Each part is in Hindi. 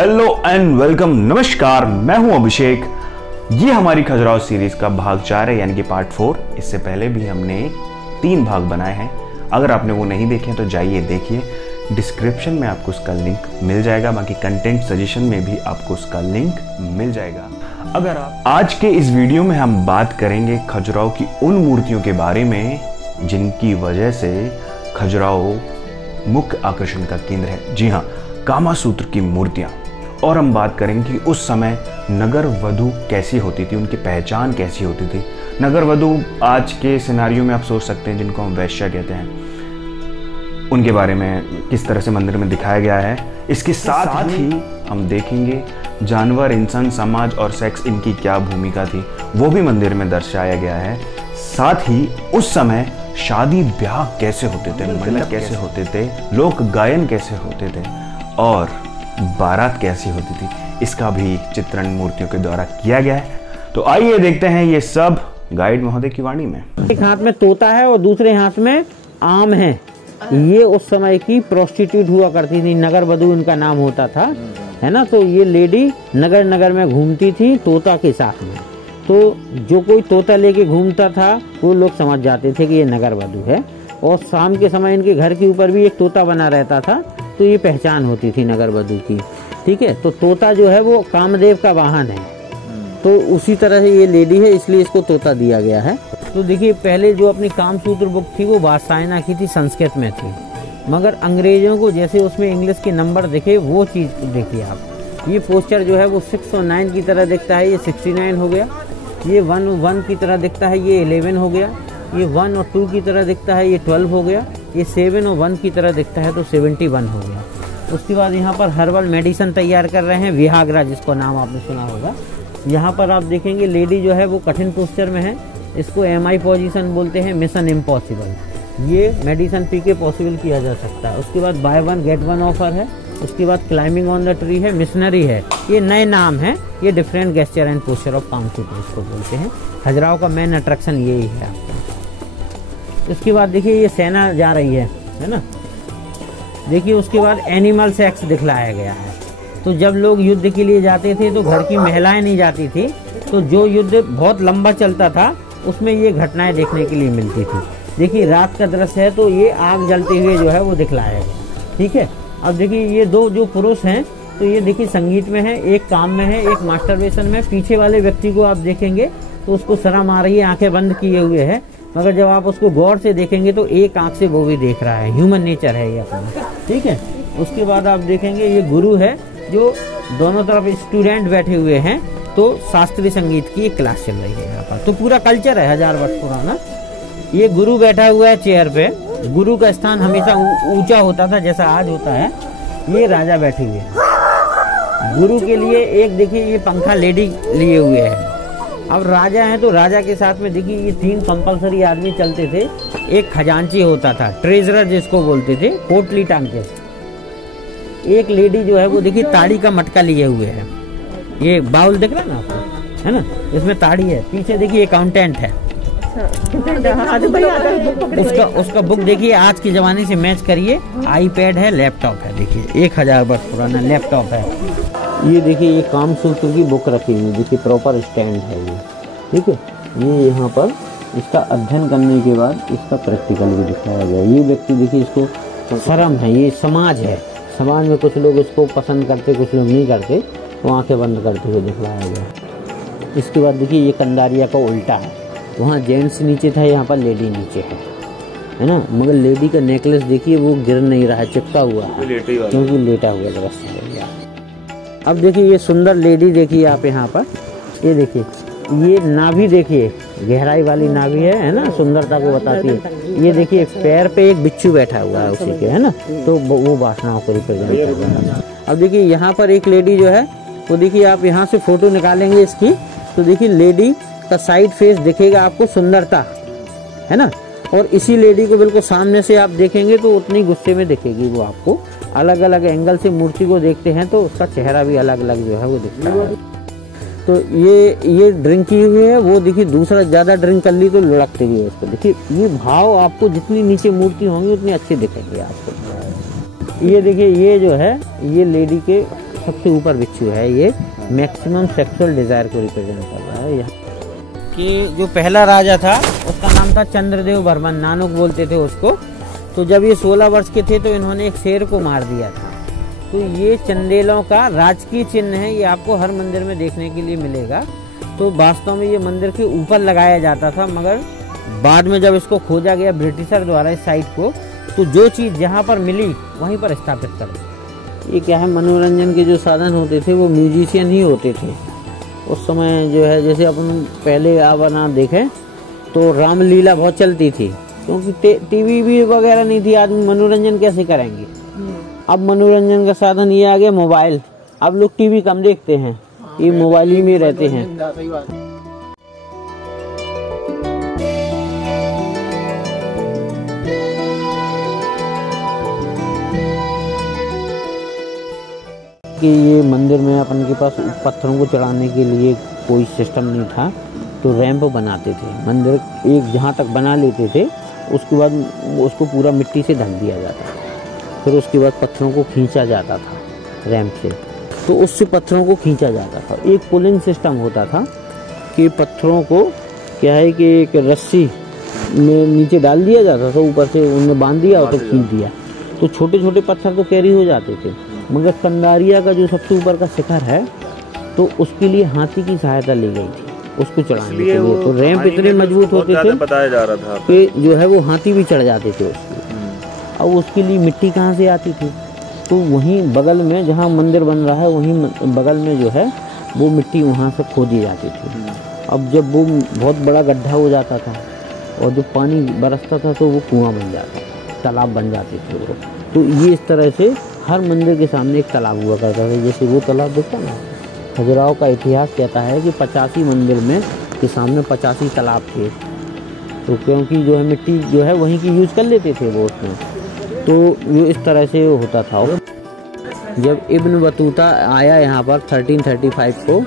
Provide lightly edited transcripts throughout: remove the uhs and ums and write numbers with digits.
हेलो एंड वेलकम, नमस्कार। मैं हूं अभिषेक। ये हमारी खजुराहो सीरीज का भाग 4 है, यानी कि पार्ट 4। इससे पहले भी हमने 3 भाग बनाए हैं। अगर आपने वो नहीं देखे तो जाइए देखिए, डिस्क्रिप्शन में आपको उसका लिंक मिल जाएगा। बाकी कंटेंट सजेशन में भी आपको उसका लिंक मिल जाएगा। अगर आप आज के इस वीडियो में हम बात करेंगे खजुराहो की उन मूर्तियों के बारे में जिनकी वजह से खजुराहो मुख्य आकर्षण का केंद्र है। जी हाँ, कामासूत्र की मूर्तियां। और हम बात करेंगे कि उस समय नगर वधू कैसी होती थी, उनकी पहचान कैसी होती थी। नगर वधू आज के सिनारियों में आप सोच सकते हैं, जिनको हम वैश्या कहते हैं, उनके बारे में किस तरह से मंदिर में दिखाया गया है। इसके साथ ही हम देखेंगे जानवर, इंसान, समाज और सेक्स, इनकी क्या भूमिका थी, वो भी मंदिर में दर्शाया गया है। साथ ही उस समय शादी ब्याह कैसे होते थे, मंडप कैसे होते थे, लोक गायन कैसे होते थे और बारात कैसी होती थी, इसका भी चित्रण मूर्तियों के द्वारा किया गया है। तो आइए देखते हैं ये सब गाइड महोदय की वाणी में। एक हाथ में तोता है और दूसरे हाथ में आम है। ये उस समय की प्रोस्टिट्यूट हुआ करती थी, नगर वधू इनका नाम होता था, है ना। तो ये लेडी नगर नगर में घूमती थी तोता के साथ में। तो जो कोई तोता लेके घूमता था वो लोग समझ जाते थे कि ये नगर वधू है। और शाम के समय इनके घर के ऊपर भी एक तोता बना रहता था, तो ये पहचान होती थी नगर वधू की। ठीक है, तो तोता जो है वो कामदेव का वाहन है, तो उसी तरह से ये लेडी है, इसलिए इसको तोता दिया गया है। तो देखिए, पहले जो अपनी कामसूत्र बुक थी वो वात्सायना की थी, संस्कृत में थी। मगर अंग्रेजों को जैसे उसमें इंग्लिश के नंबर दिखे, वो चीज देखिए आप। ये पोस्टर जो है वो 6 और 9 की तरह दिखता है, ये 69 हो गया। ये 1 की तरह दिखता है, ये 11 हो गया। ये 1 और 2 की तरह दिखता है, ये 12 हो गया। ये 7 और 1 की तरह दिखता है, तो 71 हो गया। उसके बाद यहाँ पर हर्बल मेडिसिन तैयार कर रहे हैं, विहाग्रा जिसको नाम आपने सुना होगा। यहाँ पर आप देखेंगे लेडी जो है वो कठिन पोस्चर में है, इसको MI पोजीशन बोलते हैं, मिशन इम्पॉसिबल। ये मेडिसिन पी के पॉसिबल किया जा सकता है। उसके बाद बाय 1 गेट 1 ऑफर है। उसके बाद क्लाइंबिंग ऑन द ट्री है, मिशनरी है। ये नए नाम है, ये different gesture and posture of Kamasutra इसको बोलते हैं। खजुराहो का मेन अट्रैक्शन यही है आपका। इसके बाद देखिए ये सेना जा रही है ना। देखिए उसके बाद एनिमल सेक्स दिखलाया गया है। तो जब लोग युद्ध के लिए जाते थे तो घर की महिलाएं नहीं जाती थी, तो जो युद्ध बहुत लंबा चलता था उसमें ये घटनाएं देखने के लिए मिलती थी। देखिए रात का दृश्य है, तो ये आग जलते हुए जो है वो दिखलाया गया। ठीक है, अब देखिए ये दो जो पुरुष हैं, तो ये देखिए संगीत में है, एक काम में है, एक मास्टरबेशन में। पीछे वाले व्यक्ति को आप देखेंगे तो उसको शर्म आ रही है, आंखें बंद किए हुए है। मगर जब आप उसको गौर से देखेंगे तो एक आंख से वो भी देख रहा है। ह्यूमन नेचर है ये अपना। ठीक है, उसके बाद आप देखेंगे ये गुरु है, जो दोनों तरफ स्टूडेंट बैठे हुए हैं। तो शास्त्रीय संगीत की एक क्लास चल रही है यहाँ पर। तो पूरा कल्चर है 1000 वर्ष पुराना। ये गुरु बैठा हुआ है चेयर पे। गुरु का स्थान हमेशा ऊंचा होता था, जैसा आज होता है। ये राजा बैठे हुए हैं। गुरु के लिए एक देखिए ये पंखा लेडी लिए हुए है। अब राजा है तो राजा के साथ में देखिए ये 3 कंपलसरी आदमी चलते थे। एक खजांची होता था, ट्रेजरर जिसको बोलते थे, पोटली टांग के। एक लेडी जो है वो देखिए ताड़ी का मटका लिए हुए है। ये बाउल दिख रहा है ना आपको, है ना, इसमें ताड़ी है। पीछे देखिए अकाउंटेंट है। उसका बुक देखिए, आज के जमाने से मैच करिए। आईपैड है, लैपटॉप है। देखिए 1000 वर्ष पुराना लैपटॉप है। ये देखिए ये कामसूत्र की बुक रखी हुई, देखिए प्रॉपर स्टैंड है ये। ठीक है, ये यहाँ पर इसका अध्ययन करने के बाद इसका प्रैक्टिकल भी दिखाया गया। ये व्यक्ति देखिए, इसको शर्म है, ये समाज है। समाज में कुछ लोग इसको पसंद करते, कुछ लोग नहीं करते, तो आंखें बंद करते हुए दिखलाया गया। इसके बाद देखिए ये कंदारिया का उल्टा है। वहाँ जेंट्स नीचे था, यहाँ पर लेडी नीचे है ना। मगर लेडी का नेकलेस देखिए वो गिर नहीं रहा है, चिपका हुआ है, क्योंकि लेटा हुआ दृश्य है। अब देखिए ये सुंदर लेडी देखिए आप यहाँ पर। ये देखिए ये नाभि देखिए, गहराई वाली नाभि है ना, सुंदरता को बताती है। ये देखिए पैर पे एक बिच्छू बैठा हुआ है उसी के, है ना, तो वो वासनाओं को रिप्रेजेंट कर रहा है। अब देखिए यहाँ पर एक लेडी जो है वो देखिए, आप यहाँ से फोटो निकालेंगे इसकी, तो देखिए लेडी का साइड फेस दिखेगा आपको, सुंदरता है ना। और इसी लेडी को बिल्कुल सामने से आप देखेंगे तो उतनी गुस्से में दिखेगी वो आपको। अलग अलग एंगल से मूर्ति को देखते हैं तो उसका चेहरा भी अलग अलग जो है वो दिखता है। तो ये ड्रिंक की हुई है, वो देखिए दूसरा ज्यादा ड्रिंक कर ली तो लुढ़कती है उसको। देखिए ये भाव आपको जितनी नीचे मूर्ति होंगी उतनी अच्छी दिखेगी आपको। ये देखिए ये जो है ये लेडी के सबसे ऊपर बिच्छू है, ये मैक्सिमम सेक्सुअल डिजायर को रिप्रेजेंट कर रहा है। कि जो पहला राजा था उसका नाम था चंद्रदेव वर्मन, नानक बोलते थे उसको। तो जब ये 16 वर्ष के थे तो इन्होंने एक शेर को मार दिया था। तो ये चंदेलों का राजकीय चिन्ह है, ये आपको हर मंदिर में देखने के लिए मिलेगा। तो वास्तव में ये मंदिर के ऊपर लगाया जाता था, मगर बाद में जब इसको खोजा गया ब्रिटिशर द्वारा इस साइट को, तो जो चीज़ जहाँ पर मिली वहीं पर स्थापित कर दी। ये क्या है, मनोरंजन के जो साधन होते थे वो म्यूजिशियन ही होते थे उस समय जो है। जैसे अपन पहले आप ना देखें तो रामलीला बहुत चलती थी, क्योंकि टीवी भी वगैरह नहीं थी, आदमी मनोरंजन कैसे करेंगे। अब मनोरंजन का साधन ये आ गया मोबाइल। अब लोग टीवी कम देखते हैं, ये मोबाइल ही में रहते हैं। कि ये मंदिर में अपन के पास पत्थरों को चढ़ाने के लिए कोई सिस्टम नहीं था, तो रैंप बनाते थे। मंदिर एक जहाँ तक बना लेते थे, उसके बाद उसको पूरा मिट्टी से ढक दिया जाता था। फिर उसके बाद पत्थरों को खींचा जाता था रैंप से, तो उससे पत्थरों को खींचा जाता था। एक पुलिंग सिस्टम होता था कि पत्थरों को क्या है कि एक रस्सी में नीचे डाल दिया जाता था, ऊपर से उन्हें बांध दिया और तो खींच दिया। तो छोटे छोटे पत्थर तो कैरी हो जाते थे, मगर कंदारिया का जो सबसे ऊपर का शिखर है, तो उसके लिए हाथी की सहायता ली गई थी उसको चढ़ाने के लिए। तो रैंप इतने मजबूत होते थे बताया जा रहा था कि जो है वो हाथी भी चढ़ जाते थे उसको। अब उसके लिए मिट्टी कहाँ से आती थी, तो वहीं बगल में जहाँ मंदिर बन रहा है वहीं बगल में जो है वो मिट्टी वहाँ से खोदी जाती थी। अब जब वो बहुत बड़ा गड्ढा हो जाता था और जब पानी बरसता था तो वो कुआं बन जाता था, तालाब बन जाते थे वो। तो ये इस तरह से हर मंदिर के सामने एक तालाब हुआ करता था। जैसे वो तालाब देखता ना, खजुराहो का इतिहास कहता है कि 85 मंदिर में के सामने 85 तालाब थे। तो क्योंकि जो है मिट्टी जो है वहीं की यूज़ कर लेते थे वो उसमें, तो ये इस तरह से होता था। जब इब्न बतूता आया यहाँ पर 1335 को,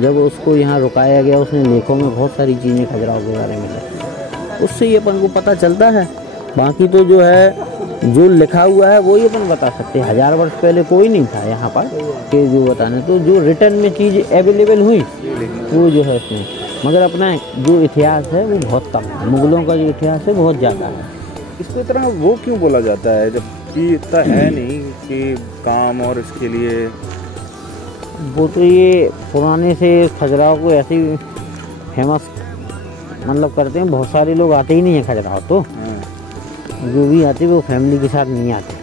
जब उसको यहाँ रुकाया गया, उसने लेखों में बहुत सारी चीज़ें खजुराहो के बारे में लिखी, उससे ये अपन को पता चलता है। बाकी तो जो है जो लिखा हुआ है वो ही अपन बता सकते हैं। 1000 वर्ष पहले कोई नहीं था यहाँ पर कि जो बताने, तो जो रिटर्न में चीज़ अवेलेबल हुई वो जो है इसमें, मगर अपना जो इतिहास है वो बहुत कम है। मुगलों का जो इतिहास है बहुत ज़्यादा है। इसको इतना वो क्यों बोला जाता है, जबकि इतना है नहीं कि काम और इसके लिए? वो तो ये पुराने से खजुराहो को ऐसे ही फेमस मतलब करते हैं। बहुत सारे लोग आते ही नहीं है खजुराहो, तो जो भी आते वो फैमिली के साथ नहीं आते।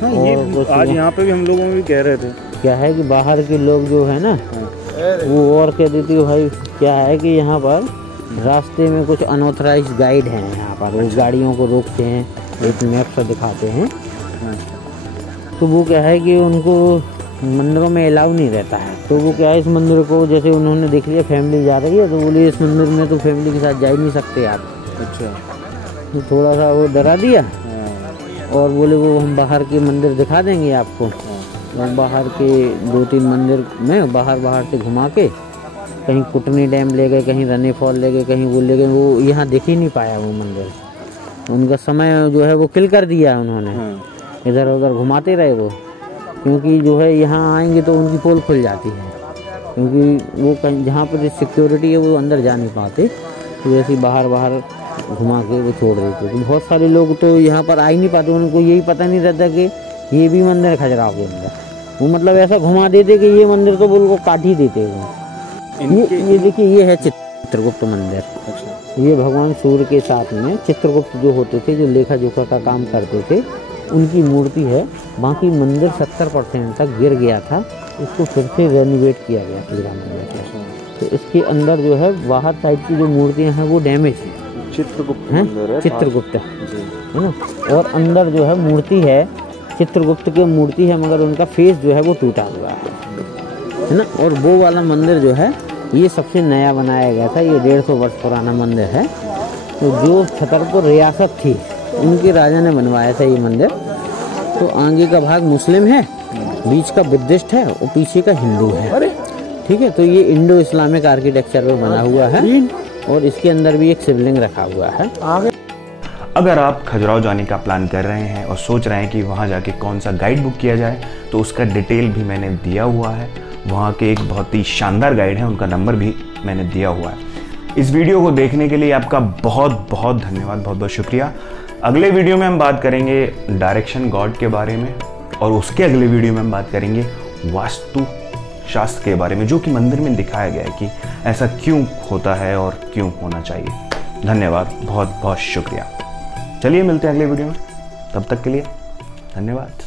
हाँ, ये आज यहाँ पे भी हम लोगों में भी कह रहे थे क्या है कि बाहर के लोग जो है ना वो और कह देते हो भाई क्या है कि यहाँ पर रास्ते में कुछ अनऑथराइज्ड गाइड हैं, यहाँ पर वो गाड़ियों को रोकते हैं, एक मैप से दिखाते हैं। तो वो क्या है कि उनको मंदिरों में अलाउ नहीं रहता है। तो वो क्या है, इस मंदिर को जैसे उन्होंने देख लिया फैमिली जा रही है, तो बोले इस मंदिर में तो फैमिली के साथ जा ही नहीं सकते आप। अच्छा, तो थोड़ा सा वो डरा दिया और बोले वो हम बाहर के मंदिर दिखा देंगे आपको। और बाहर के 2-3 मंदिर में बाहर से घुमा के कहीं कुटनी डैम ले गए, कहीं रनी फॉल ले गए, कहीं वो ले गए। वो यहाँ दिख ही नहीं पाया वो मंदिर, उनका समय जो है वो किल कर दिया उन्होंने। इधर उधर घुमाते रहे वो, क्योंकि जो है यहाँ आएंगे तो उनकी पोल खुल जाती है, क्योंकि वो कहीं जहाँ पर सिक्योरिटी है वो अंदर जा नहीं पाते, तो वैसे बाहर घुमा के वो छोड़ देते। तो बहुत सारे लोग तो यहाँ पर आ ही नहीं पाते, उनको यही पता नहीं रहता कि ये भी मंदिर खजुराहो के अंदर। वो मतलब ऐसा घुमा देते कि ये मंदिर तो बिल्कुल काट ही देते वो। ये देखिए, ये है चित्रगुप्त मंदिर। अच्छा। ये भगवान सूर्य के साथ में चित्रगुप्त जो होते थे, जो लेखा जोखा का काम करते थे, उनकी मूर्ति है। बाकी मंदिर 70% तक गिर गया था, इसको फिर से रेनोवेट किया गया पूरा मंदिर। तो इसके अंदर जो है बाहर साइड की जो मूर्तियाँ हैं वो डैमेज है, चित्रगुप्त मंदिर है, चित्रगुप्त है ना। और अंदर जो है मूर्ति है, चित्रगुप्त की मूर्ति है, मगर उनका फेस जो है वो टूटा हुआ है ना। और वो वाला मंदिर जो है ये सबसे नया बनाया गया था, ये 150 वर्ष पुराना मंदिर है। तो जो छतरपुर रियासत थी उनके राजा ने बनवाया था ये मंदिर। तो आगे का भाग मुस्लिम है, बीच का बुद्धिस्ट है और पीछे का हिंदू है। ठीक है, तो ये इंडो इस्लामिक आर्किटेक्चर में बना हुआ है और इसके अंदर भी एक शिवलिंग रखा हुआ है। अगर आप खजुराहो जाने का प्लान कर रहे हैं और सोच रहे हैं कि वहाँ जाके कौन सा गाइड बुक किया जाए, तो उसका डिटेल भी मैंने दिया हुआ है। वहाँ के एक बहुत ही शानदार गाइड हैं, उनका नंबर भी मैंने दिया हुआ है। इस वीडियो को देखने के लिए आपका बहुत बहुत धन्यवाद, बहुत बहुत शुक्रिया। अगले वीडियो में हम बात करेंगे डायरेक्शन गॉड के बारे में, और उसके अगले वीडियो में हम बात करेंगे वास्तु शास्त्र के बारे में, जो कि मंदिर में दिखाया गया है कि ऐसा क्यों होता है और क्यों होना चाहिए। धन्यवाद, बहुत बहुत शुक्रिया। चलिए मिलते हैं अगले वीडियो में, तब तक के लिए धन्यवाद।